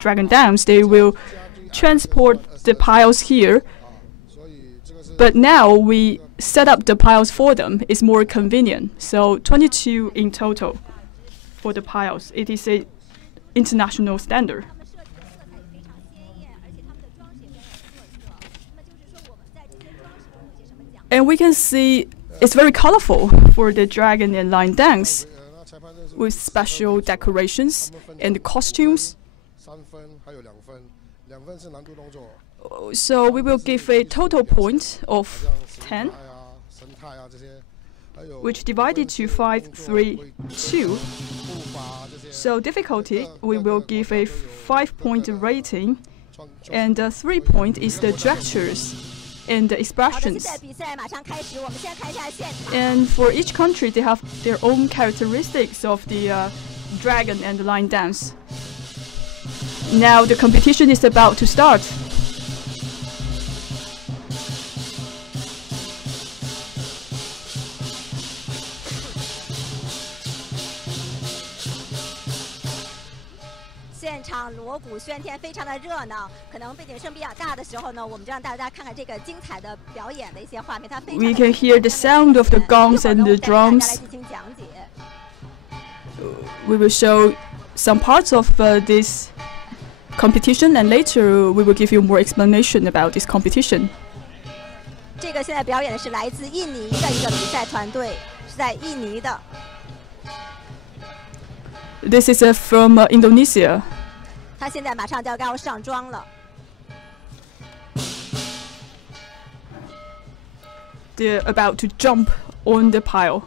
dragon dance, they will transport the piles here. But now we set up the piles for them. It's more convenient. So 22 in total for the piles. It is a international standard. And we can see it's very colorful for the dragon and lion dance with special decorations and costumes. So we will give a total point of 10, which divided to 5, 3, 2. So difficulty, we will give a 5-point rating, and 3 point is the gestures and the expressions. And for each country, they have their own characteristics of the dragon and the lion dance. Now the competition is about to start. We can hear the sound of the gongs and the drums. We will show some parts of this competition, and later we will give you more explanation about this competition. 这个现在表演的是来自印尼的一个比赛团队，是在印尼的。This is from Indonesia. 他现在马上就要上妆了。They're about to jump on the pile.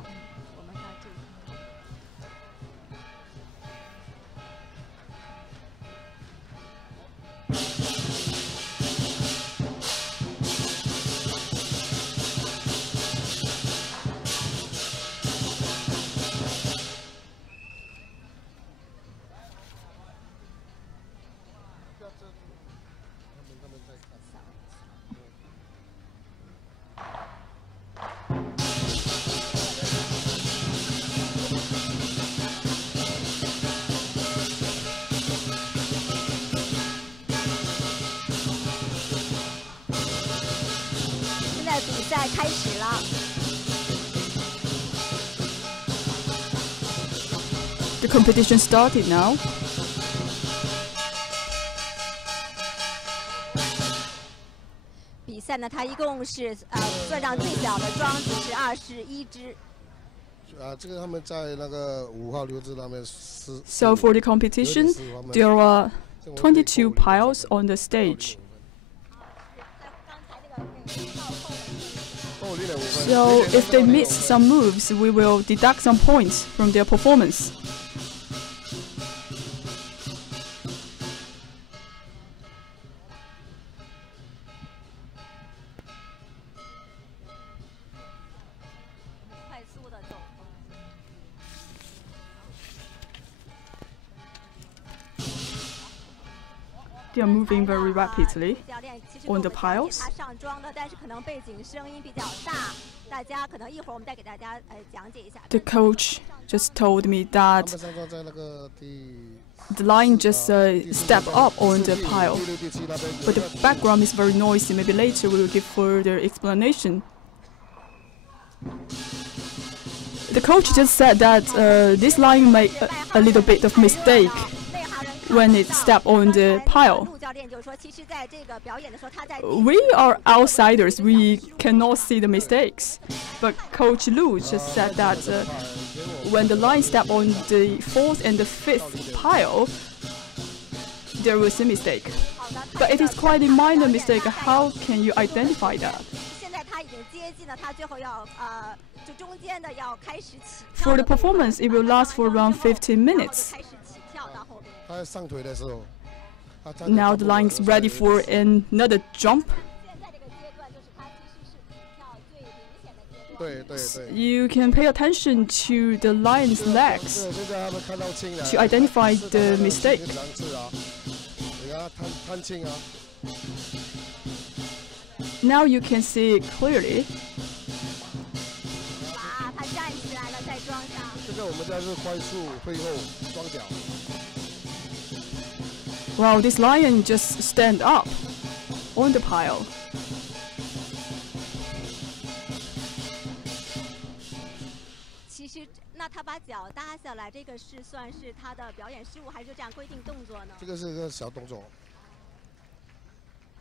The competition started now. 比赛呢，它一共是算上最小的桩子是21只。这个他们在那个5号溜子那边。So for the competition, there are 22 piles on the stage. So if they miss some moves, we will deduct some points from their performance. They are moving very rapidly on the piles. The coach just told me that the lion just stepped up on the pile, but the background is very noisy. Maybe later we will give further explanation. The coach just said that this lion made a little bit of mistake when it stepped on the pile. We are outsiders, we cannot see the mistakes. But Coach Lu just said that when the lion stepped on the 4th and the 5th pile, there was a mistake. But it is quite a minor mistake. How can you identify that? For the performance, it will last for around 15 minutes. Now the lion is ready for another jump. You can pay attention to the lion's legs to identify the mistake. Now you can see it clearly. Well, this lion just stand up on the pile. 其实，那他把脚搭下来，这个是算是他的表演失误，还是就这样规定动作呢？这个是一个小动作。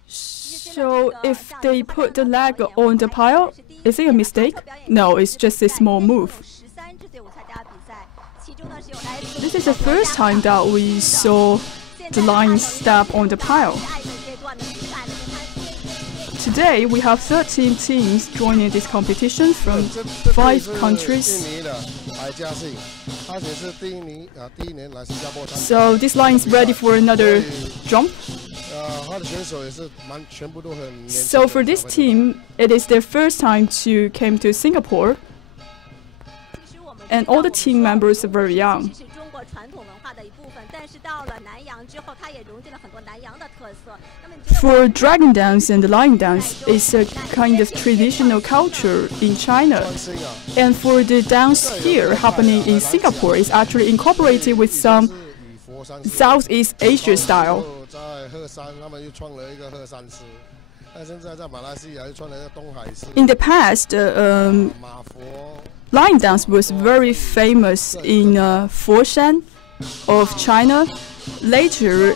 So if they put the leg on the pile, is it a mistake? No, it's just a small move. This is the first time that we saw the lion step on the pile. Today we have 13 teams joining this competition from 5 countries. So this lion is ready for another jump. So for this team, it is their first time to came to Singapore, and all the team members are very young. For dragon dance and lion dance, it's a kind of traditional culture in China, and for the dance here happening in Singapore, it's actually incorporated with some Southeast Asia style. In the past, lion dance was very famous in Foshan of China. Later,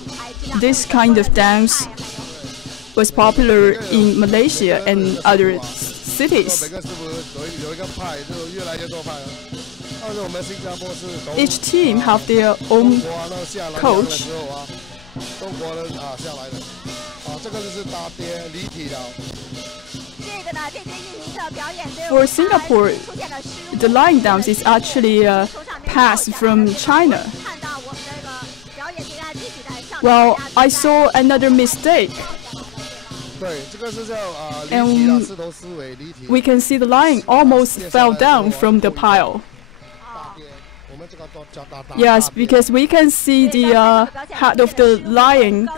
this kind of dance was popular in Malaysia and other cities. Each team have their own coach. For Singapore, the lion dance is actually passed from China. Well, I saw another mistake. And we can see the lion almost fell down from the pile. Yes, because we can see the head of the lion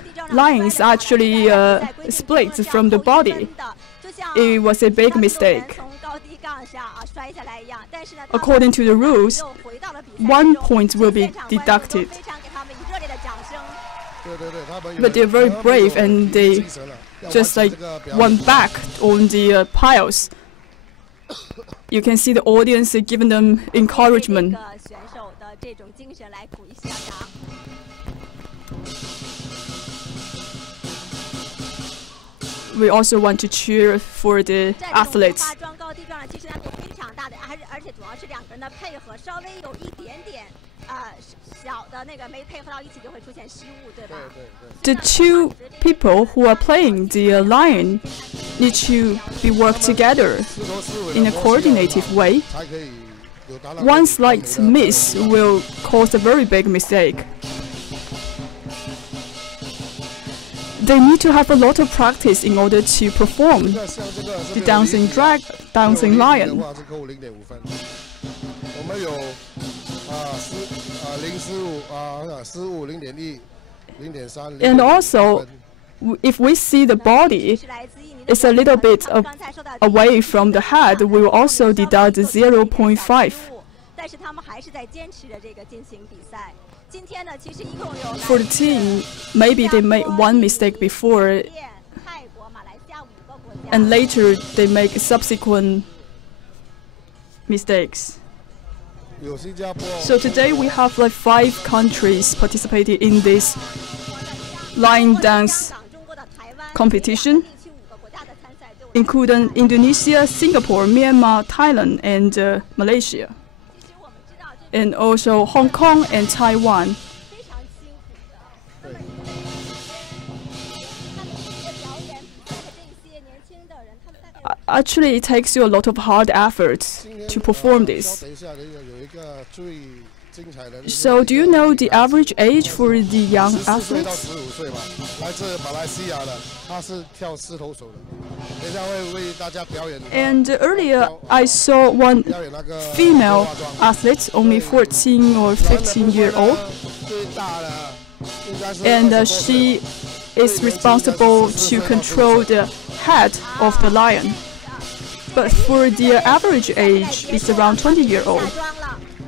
is actually split from the body. It was a big mistake. According to the rules, 1 point will be deducted. But they're very brave and they just like went back on the piles. You can see the audience giving them encouragement. We also want to cheer for the athletes. The 2 people who are playing the lion need to be worked together in a coordinated way. One slight miss will cause a very big mistake. They need to have a lot of practice in order to perform the dancing lion. And also, if we see the body is a little bit away from the head, we will also deduct 0.5. For the team, maybe they made 1 mistake before, and later they make subsequent mistakes. So today we have like 5 countries participating in this lion dance competition, including Indonesia, Singapore, Myanmar, Thailand, and Malaysia, and also Hong Kong and Taiwan. Actually, it takes you a lot of hard effort to perform this. So, do you know the average age for the young athletes? And earlier, I saw one female athlete, only 14 or 15 years old, and she is responsible to control the head of the lion. But for the average age, it's around 20 years old.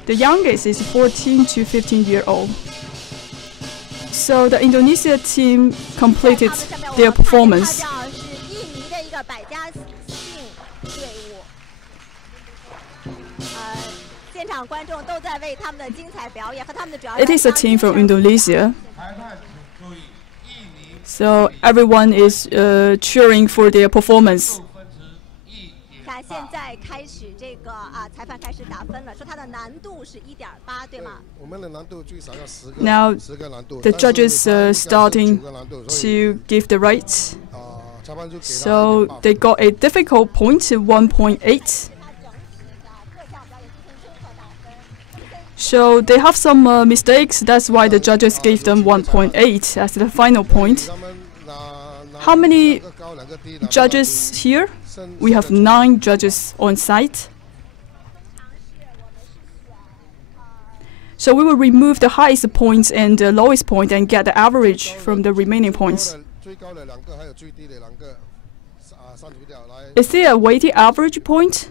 The youngest is 14 to 15 years old. So the Indonesia team completed their performance. 是印尼的一个百家姓队伍。现场观众都在为他们的精彩表演和他们的主要。It is a team from Indonesia. So everyone is cheering for their performance. 看，现在开始这个裁判开始打分了，说它的难度是1.8，对吗？我们的难度最少要10个。Now 10个难度。 the judges are starting to give the rates. So they got a difficult point, 1.8. So they have some mistakes. That's why the judges gave them 1.8 as the final point. How many judges here? We have 9 judges on site. So we will remove the highest point and the lowest point and get the average from the remaining points. Is there a weighted average point?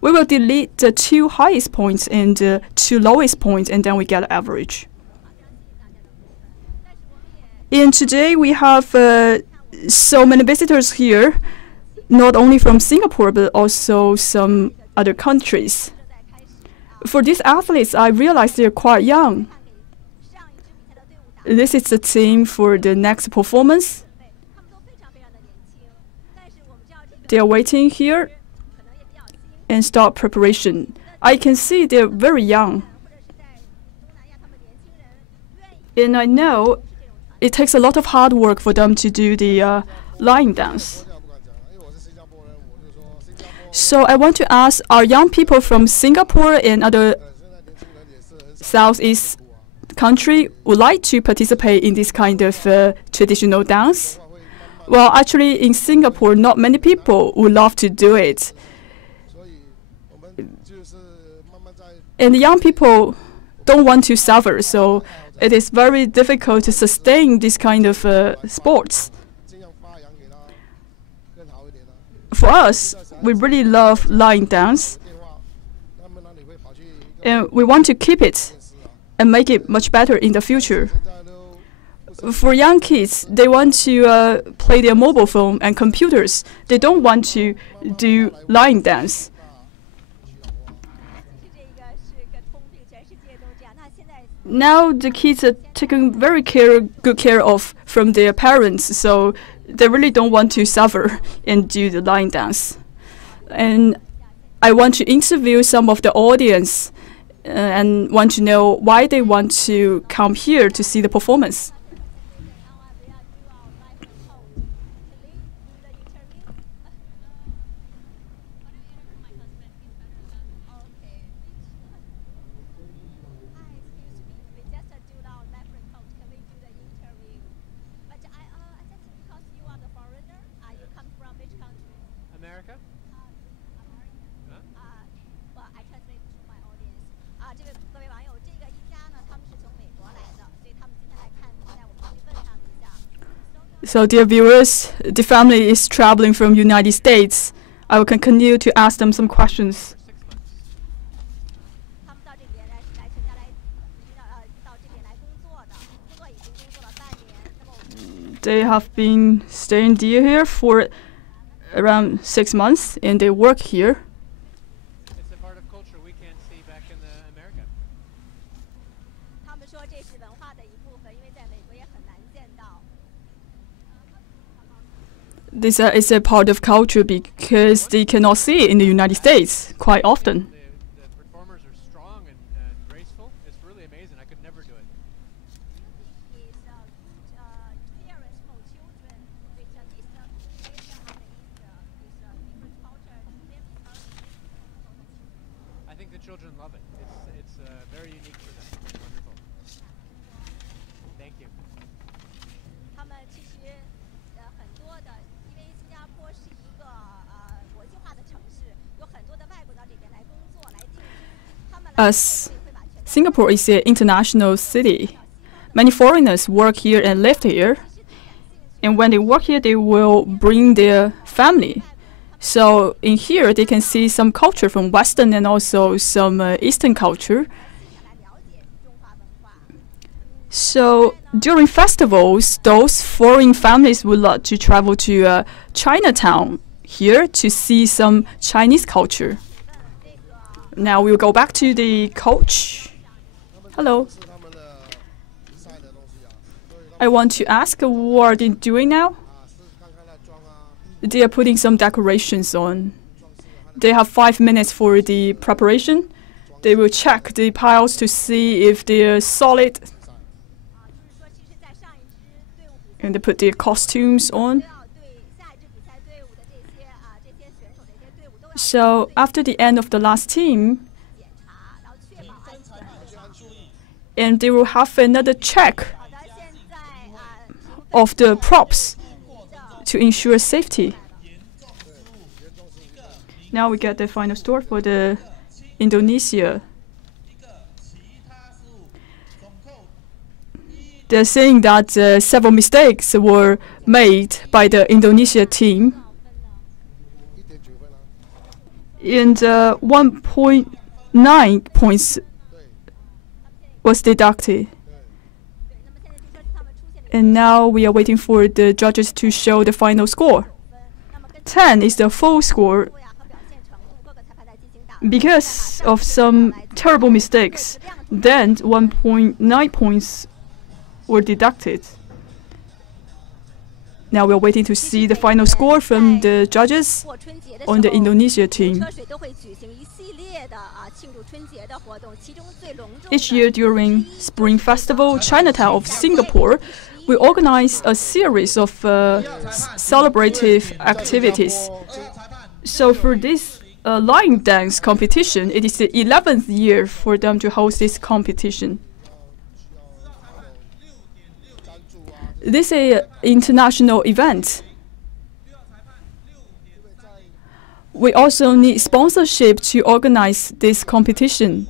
We will delete the 2 highest points and the 2 lowest points, and then we get the average. And today we have so many visitors here, not only from Singapore but also some other countries. For these athletes, I realize they're quite young. This is the team for the next performance. They are waiting here and start preparation. I can see they're very young. And I know it takes a lot of hard work for them to do the line dance. So I want to ask, are young people from Singapore and other Southeast country would like to participate in this kind of traditional dance? Well, actually in Singapore, not many people would love to do it. And the young people don't want to suffer, so it is very difficult to sustain this kind of sports. For us, we really love line dance, and we want to keep it and make it much better in the future. For young kids, they want to play their mobile phone and computers. They don't want to do line dance. Now the kids are taken very good care of from their parents, so they really don't want to suffer and do the line dance. And I want to interview some of the audience and want to know why they want to come here to see the performance. America? So, dear viewers, the family is traveling from United States. I will continue to ask them some questions. They have been staying here for around 6 months, and they work here. It's a part of culture we can't see back in America. This is a part of culture because they cannot see it in the United States quite often. The performers are strong and graceful. It's really amazing. I could never do it. I think the children love it. It's very unique for them. It's wonderful. Thank you. As Singapore is an international city, many foreigners work here and live here. And when they work here, they will bring their family. So in here, they can see some culture from Western and also some Eastern culture. So during festivals, those foreign families would like to travel to Chinatown here to see some Chinese culture. Now we'll go back to the coach. Hello. I want to ask what are they doing now? They are putting some decorations on. They have 5 minutes for the preparation. They will check the piles to see if they're solid. And they put their costumes on. So after the end of the last team, and they will have another check of the props to ensure safety. Now we get the final score for the Indonesia. They're saying that several mistakes were made by the Indonesia team. And 1.9 points was deducted. And now we are waiting for the judges to show the final score. 10 is the full score. Because of some terrible mistakes, then 1.9 points were deducted. Now we are waiting to see the final score from the judges on the Indonesia team. Each year during Spring Festival, Chinatown of Singapore, we organize a series of celebrative activities. So for this line dance competition, it is the 11th year for them to host this competition. This is an international event. We also need sponsorship to organize this competition.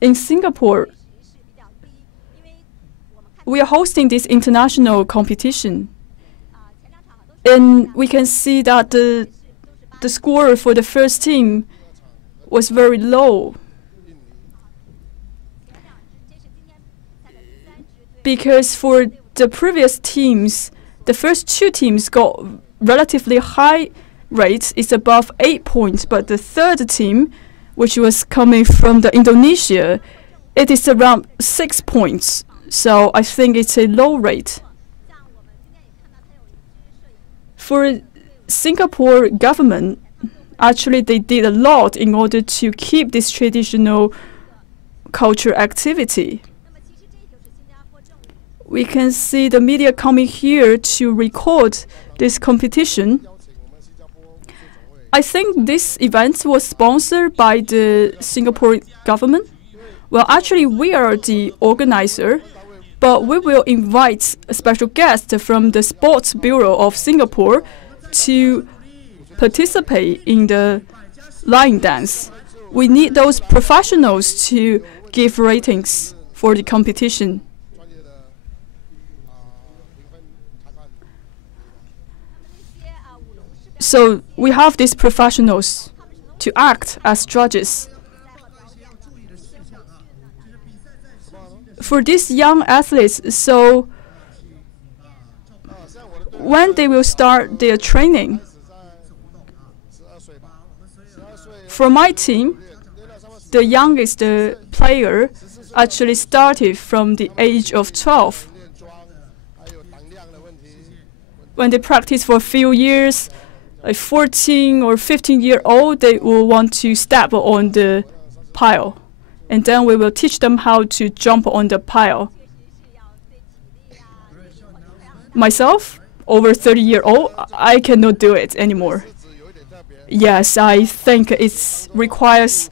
In Singapore, we are hosting this international competition. And we can see that the score for the first team was very low. Because for the previous teams, the first two teams got relatively high rates. It's above 8 points. But the third team, which was coming from the Indonesia, it is around 6 points. So I think it's a low rate. For Singapore government, actually they did a lot in order to keep this traditional culture activity. We can see the media coming here to record this competition. I think this event was sponsored by the Singapore government. Well, actually, we are the organizer, but we will invite a special guest from the Sports Bureau of Singapore to participate in the line dance. We need those professionals to give ratings for the competition. So we have these professionals to act as judges. For these young athletes, so when they will start their training, for my team, the youngest player actually started from the age of 12. When they practice for a few years, a 14 or 15-year-old, they will want to step on the pile. And then we will teach them how to jump on the pile. Myself, over 30-year-old, I cannot do it anymore. Yes, I think it requires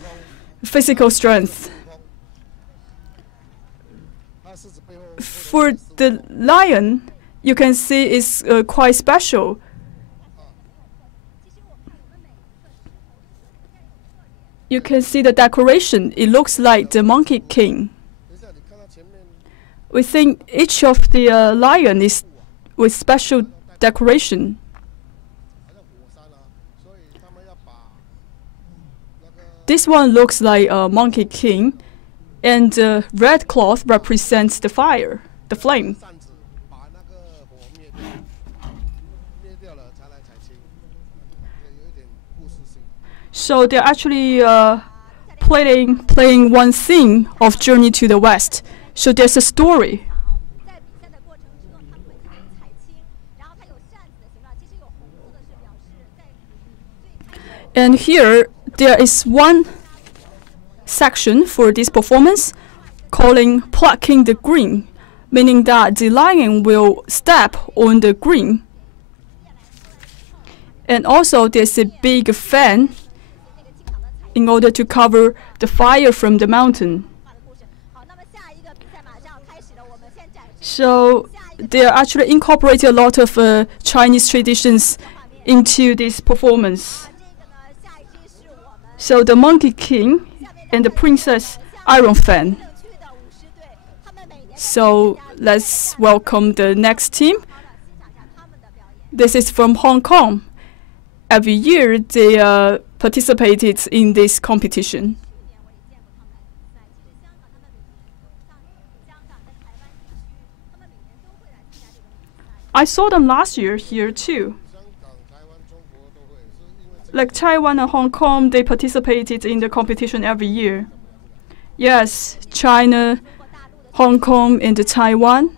physical strength. For the lion, you can see it's quite special. You can see the decoration. It looks like the Monkey King. We think each of the lion is with special decoration. this one looks like a monkey king, and the red cloth represents the fire, the flame. So they're actually playing one scene of Journey to the West. So there's a story. And here there is one section for this performance calling plucking the green, meaning that the lion will step on the green. And also there's a big fan in order to cover the fire from the mountain. So they are actually incorporating a lot of Chinese traditions into this performance. So the Monkey King and the Princess Iron Fan. So let's welcome the next team. This is from Hong Kong. Every year they participated in this competition. I saw them last year here too. Like Taiwan and Hong Kong, they participated in the competition every year. Yes, China, Hong Kong, and Taiwan.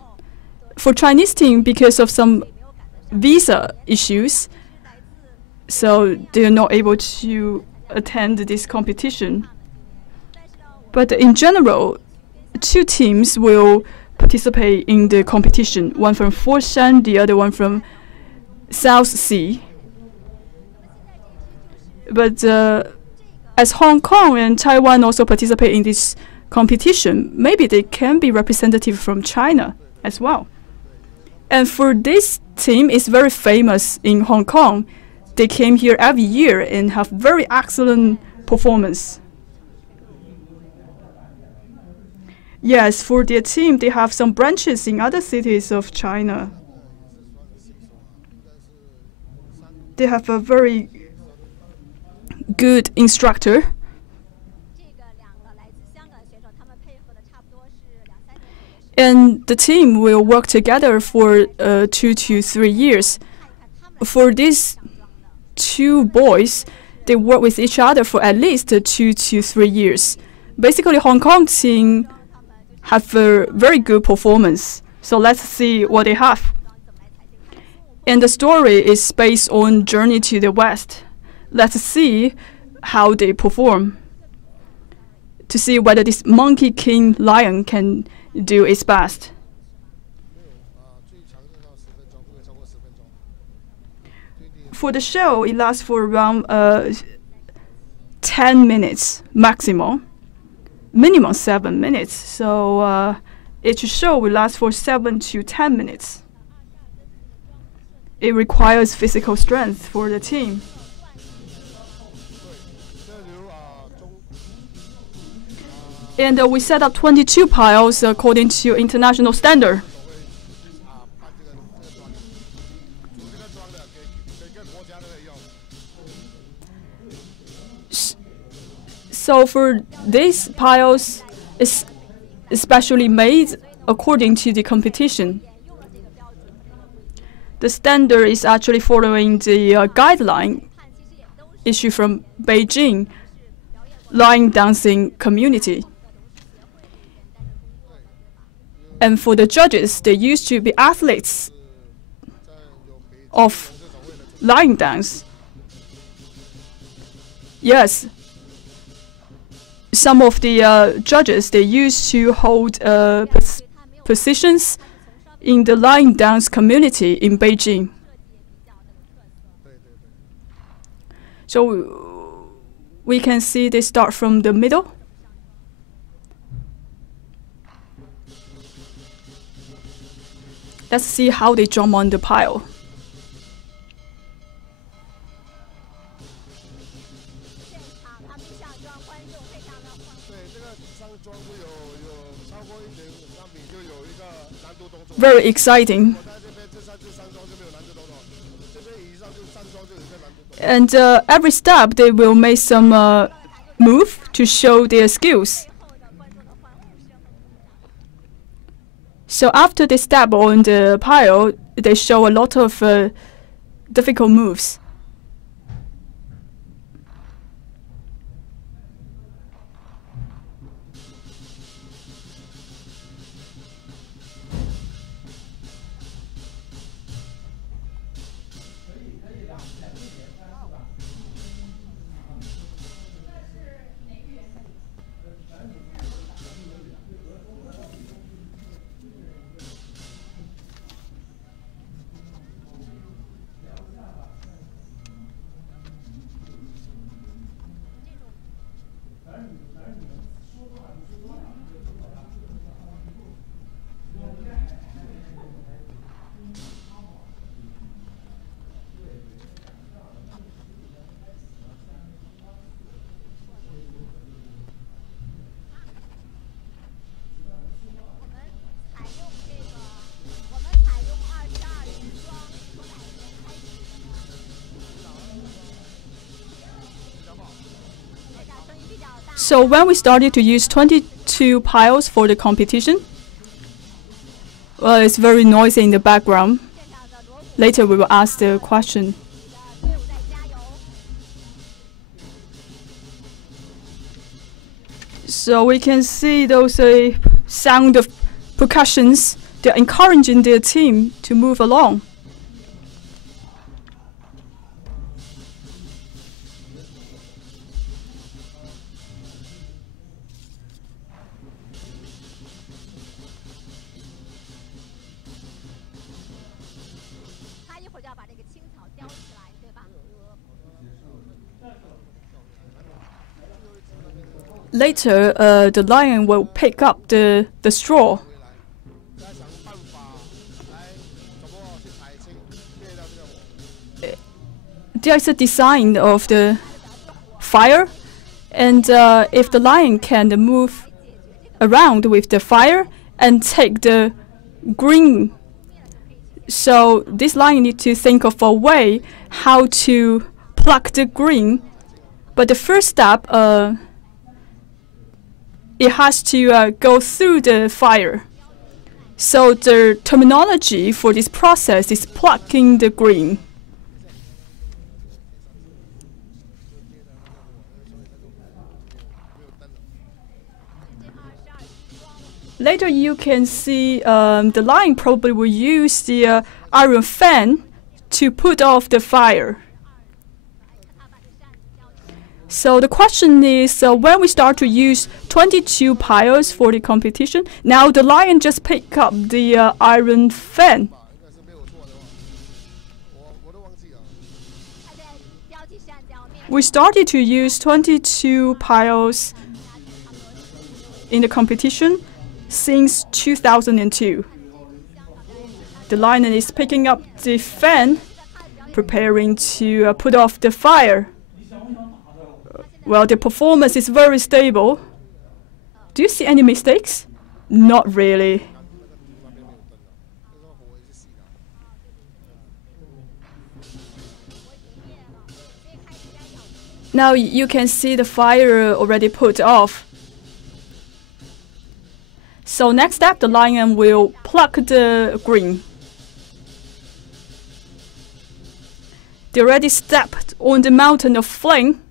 For Chinese team, because of some visa issues, so they are not able to attend this competition. But in general, two teams will participate in the competition, one from Foshan, the other one from South Sea. But as Hong Kong and Taiwan also participate in this competition, maybe they can be representative from China as well. And for this team, it's very famous in Hong Kong. They came here every year and have very excellent performance. Yes, for their team, they have some branches in other cities of China. They have a very good instructor. And the team will work together for 2 to 3 years. For these two boys, they work with each other for at least 2 to 3 years. Basically, Hong Kong team have a very good performance. So let's see what they have. And the story is based on Journey to the West. Let's see how they perform to see whether this Monkey King lion can do its best. For the show, it lasts for around 10 minutes maximum, minimum 7 minutes. So each show will last for 7 to 10 minutes. It requires physical strength for the team. And we set up 22 piles according to international standard. So for these piles, it's especially made according to the competition. The standard is actually following the guideline issued from Beijing line dancing community. And for the judges, they used to be athletes of line dance. Yes, some of the judges, they used to hold positions in the line dance community in Beijing. So we can see they start from the middle. Let's see how they jump on the pile. Very exciting. And every step they will make some move to show their skills. So after they step on the pile, they show a lot of difficult moves. So when we started to use 22 piles for the competition, well, it's very noisy in the background. Later we will ask the question. So we can see those sound of percussions. They're encouraging their team to move along. Later, the lion will pick up the straw. There's a design of the fire, and if the lion can move around with the fire and take the green, so this lion needs to think of a way how to pluck the green. But the first step, it has to go through the fire. So the terminology for this process is plucking the green. Later you can see the lion probably will use the iron fan to put off the fire. So the question is, when we start to use 22 piles for the competition, now the lion just pick up the iron fan. We started to use 22 piles in the competition since 2002. The lion is picking up the fan, preparing to put off the fire. Well, the performance is very stable. Do you see any mistakes? Not really. Now you can see the fire already put off. So next step, the lion will pluck the green. They already stepped on the mountain of flame.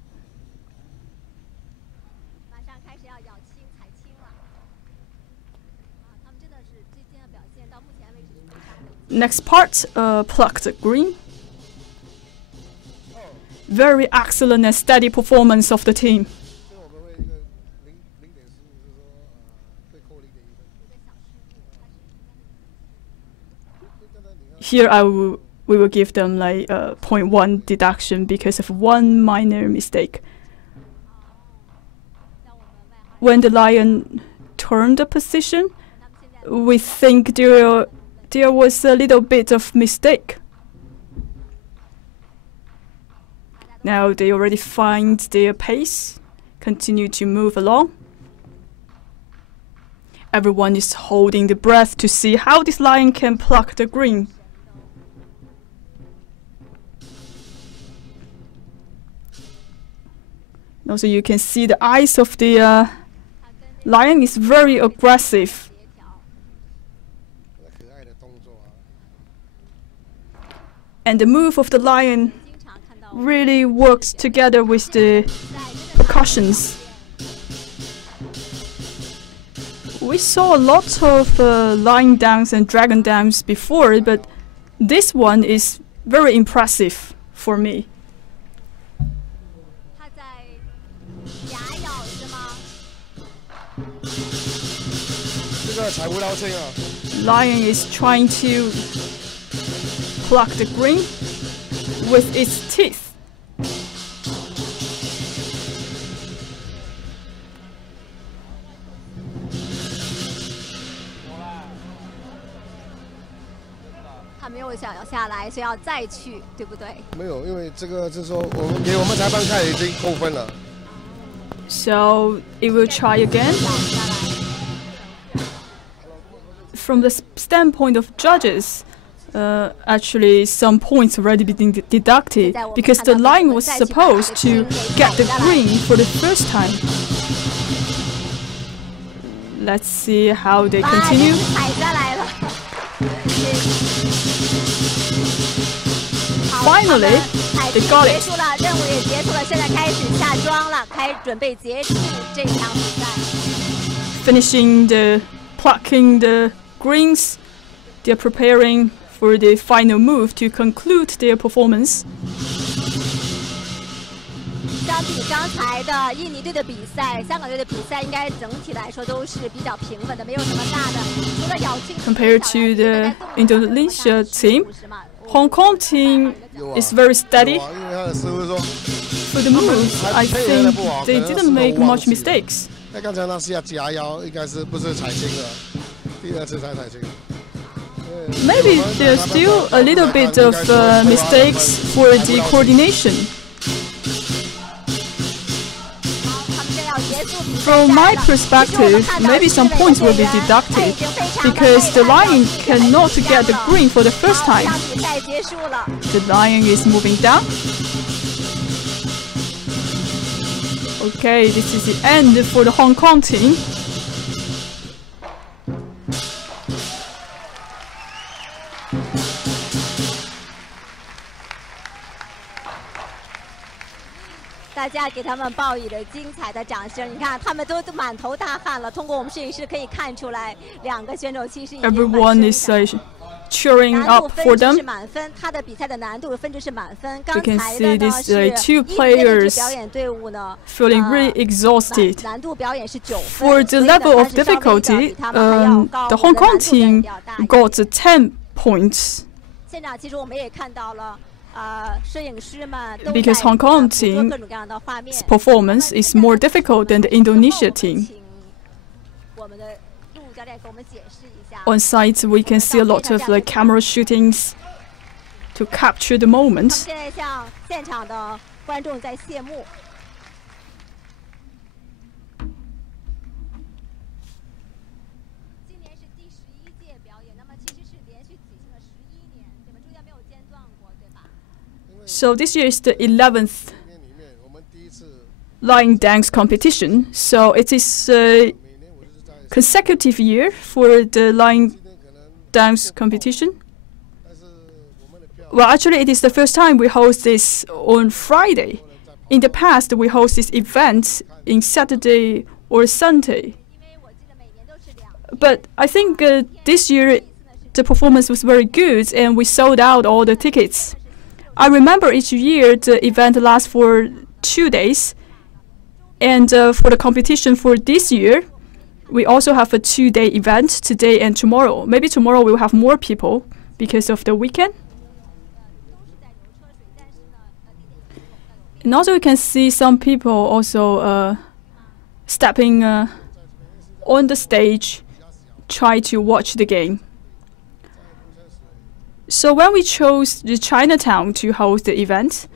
Next part, pluck the green. Very excellent and steady performance of the team. Here we will give them like 0.1 deduction because of one minor mistake. When the lion turned the position, we think there was a little bit of mistake. Now they already find their pace, continue to move along. Everyone is holding the breath to see how this lion can pluck the green. And also you can see the eyes of the lion is very aggressive. And the move of the lion really works together with the percussions. We saw a lot of lion dance and dragon dance before, but this one is very impressive for me. Lion is trying to pluck the green with its teeth. So it will try again. From the standpoint of judges, actually some points already been deducted because the lion was supposed to get the green for the first time. Let's see how they continue. Finally, they got it. Finishing the plucking the greens, they're preparing for the final move to conclude their performance. 相比刚才的印尼队的比赛，香港队的比赛应该整体来说都是比较平稳的，没有什么大的。除了咬劲。Compared to the Indonesia team, Hong Kong team is very steady. For the moves, I think they didn't make much mistakes. Maybe there's still a little bit of mistakes for the coordination. From my perspective, maybe some points will be deducted because the lion cannot get the green for the first time. The lion is moving down. Okay, this is the end for the Hong Kong team. Everyone is cheering up for them. You can see these two players feeling really exhausted. For the level of difficulty, the Hong Kong team got 10 points. Because Hong Kong team's performance is more difficult than the Indonesia team. On site, we can see a lot of camera shootings to capture the moment. So this year is the 11th line dance competition. So it is a consecutive year for the line dance competition. Well, actually, it is the first time we host this on Friday. In the past, we host this event in Saturday or Sunday. But I think this year the performance was very good and we sold out all the tickets. I remember each year the event lasts for 2 days. And for the competition for this year, we also have a 2-day event today and tomorrow. Maybe tomorrow we'll have more people because of the weekend. And also you can see some people also stepping on the stage, try to watch the game. So when we chose the Chinatown to host the event,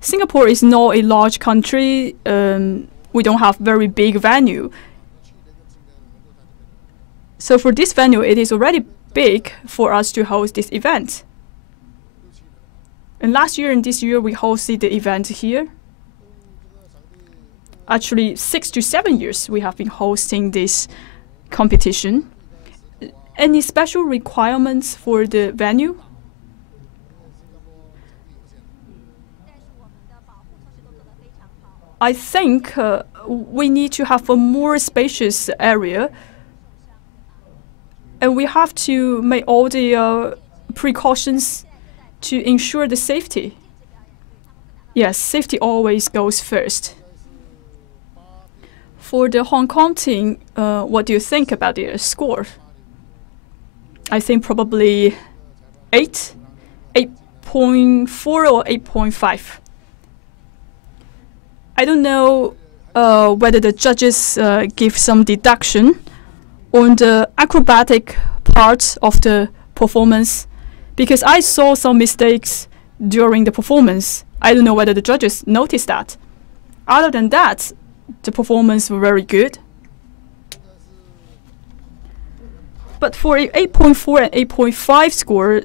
Singapore is not a large country. We don't have very big venue. So for this venue, it is already big for us to host this event. And last year and this year, we hosted the event here. Actually, 6 to 7 years we have been hosting this competition. Any special requirements for the venue? I think we need to have a more spacious area, and we have to make all the precautions to ensure the safety. Yes, safety always goes first. For the Hong Kong team, what do you think about their score? I think probably 8, 8.4 or 8.5. I don't know whether the judges give some deduction on the acrobatic part of the performance, because I saw some mistakes during the performance. I don't know whether the judges noticed that. Other than that, the performance was very good. But for an 8.4 and 8.5 score,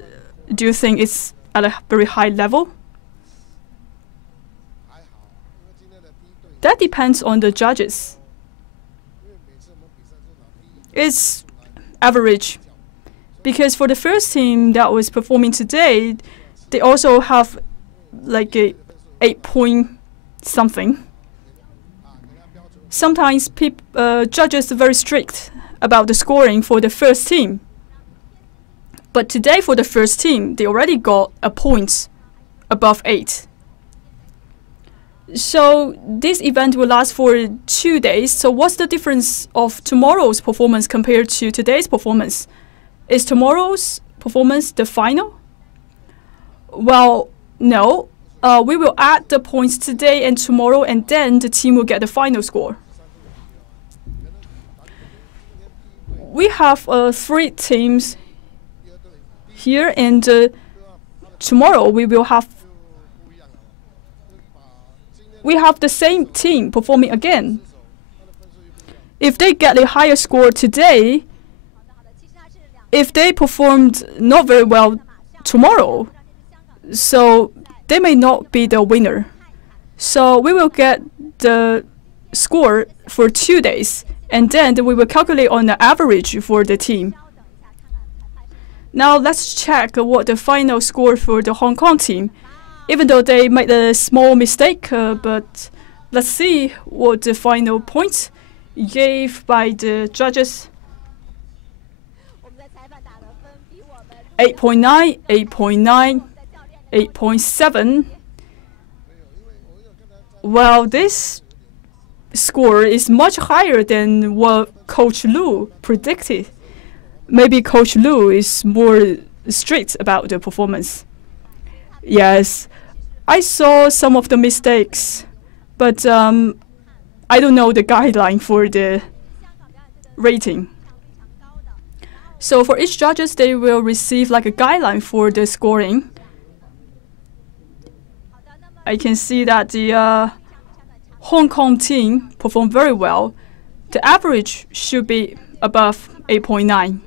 do you think it's at a very high level? That depends on the judges. It's average, because for the first team that was performing today, they also have like a 8 point something. Sometimes judges are very strict about the scoring for the first team. But today for the first team, they already got a point above 8. So this event will last for 2 days. So what's the difference of tomorrow's performance compared to today's performance? Is tomorrow's performance the final? Well, no. We will add the points today and tomorrow, and then the team will get the final score. We have 3 teams here, and tomorrow we have the same team performing again. If they get a higher score today, if they performed not very well tomorrow, so they may not be the winner. So we will get the score for 2 days, and then we will calculate on the average for the team. Now let's check what the final score for the Hong Kong team. Even though they made a small mistake, but let's see what the final points gave by the judges. 8.9, 8.9, 8.7. Well, this score is much higher than what Coach Lu predicted. Maybe Coach Lu is more strict about the performance. Yes, I saw some of the mistakes, but I don't know the guideline for the rating. So for each judges, they will receive like a guideline for the scoring. I can see that the Hong Kong team performed very well. The average should be above 8.9.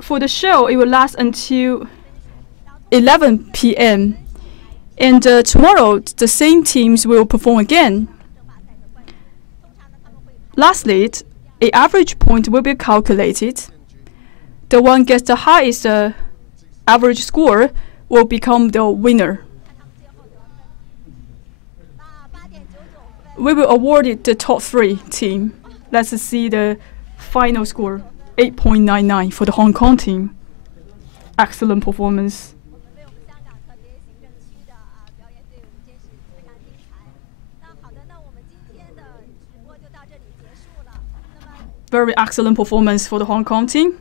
For the show, it will last until 11 p.m. And tomorrow, the same teams will perform again. Lastly, an average point will be calculated. The one gets the highest average score will become the winner. We will award it the top 3 team. Let's see the final score. 8.99 for the Hong Kong team. Excellent performance. Very excellent performance for the Hong Kong team.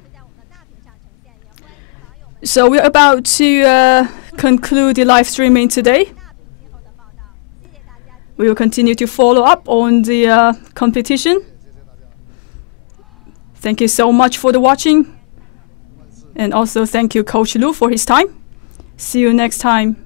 So we're about to conclude the live streaming today. We will continue to follow up on the competition. Thank you so much for the watching. And also thank you Coach Lu for his time. See you next time.